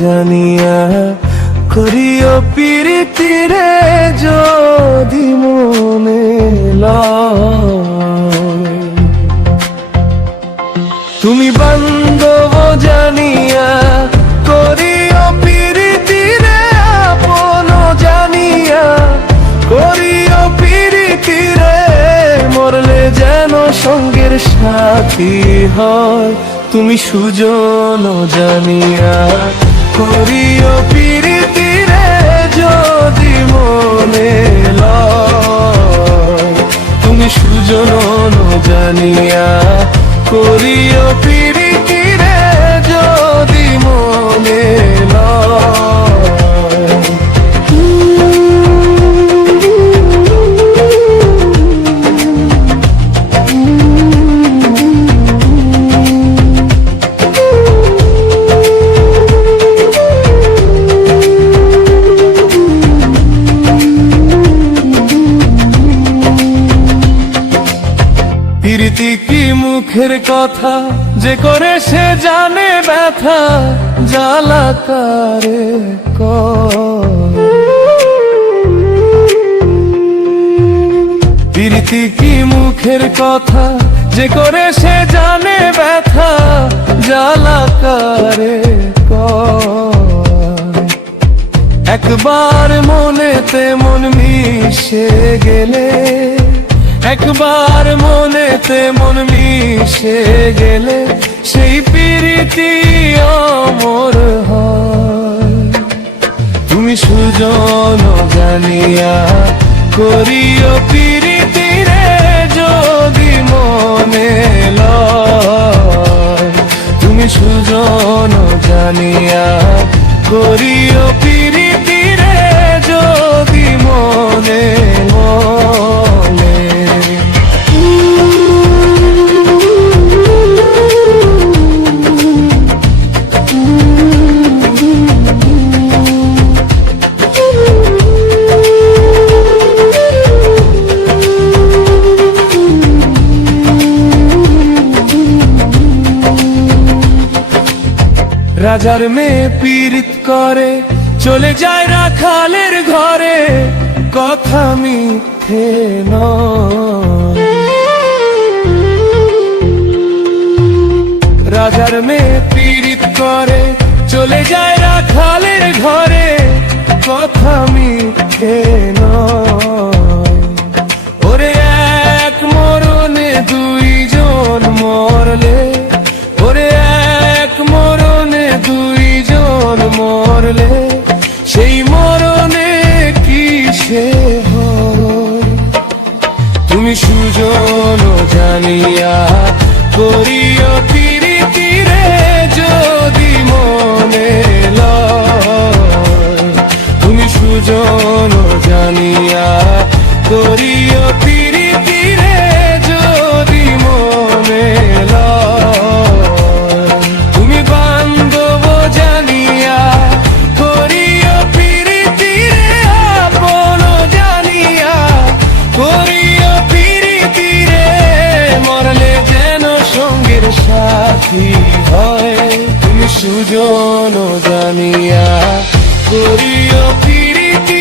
জানিয়া করিও প্রীতিরে যদি মনে লয়। তুমি বান্ধব জানিয়া করিও প্রীতিরে আপন জানিয়া করিও প্রীতিরে মরলে যেন সঙ্গের সাথী হয়। তুমি সুজন জানিয়া করিও প্রীতিরে যদি মনে লয়। তুমি সুজন জানিয়া করিও প্রীতিরে যদি মনে লয়। প্রীতি কি মুখের কথা যে করে সে জানে ব্যথা জ্বালা কারে কয়। প্রীতি কি মুখের কথা যে করে সে জানে ব্যথা জ্বালা কারে কয়। একবার মনেতে মন মিশে গেলে একবার মনেতে মন মিশে গেলে সেই প্রীতি অমর হয়। তুমি সুজন জানিয়া করিও প্রীতিরে যদি মনে লয়। তুমি সুজন জানিয়া করিও প্রীতিরে যদি মনে লয়। রাজার মেয়ে পীড়িত করে চলে যায় রাখালের ঘরে কথা মিথ্যে নয়। রাজার মেয়ে পীড়িত করে চলে যায় রাখালের ঘরে কথা মিথ্যে নয়। ওরে এক মরণে দুইজন মরলে ওরে এক মরণে দুইজন মরলে সেই মরণে কি সে হয়। তুমি সুজন জানিয়া করিও প্রীতিরে যদি মনে লয়। তুমি সুজন জানিয়া করিও প্রীতিরে যদি মনে লয়। তুমি বান্ধব জানিয়া করিও প্রীতিরে আপন জানিয়া করিও প্রীতিরে মরলে যেন সঙ্গের সাথী হয়। তুমি সুজন জানিয়া করিও প্রীতি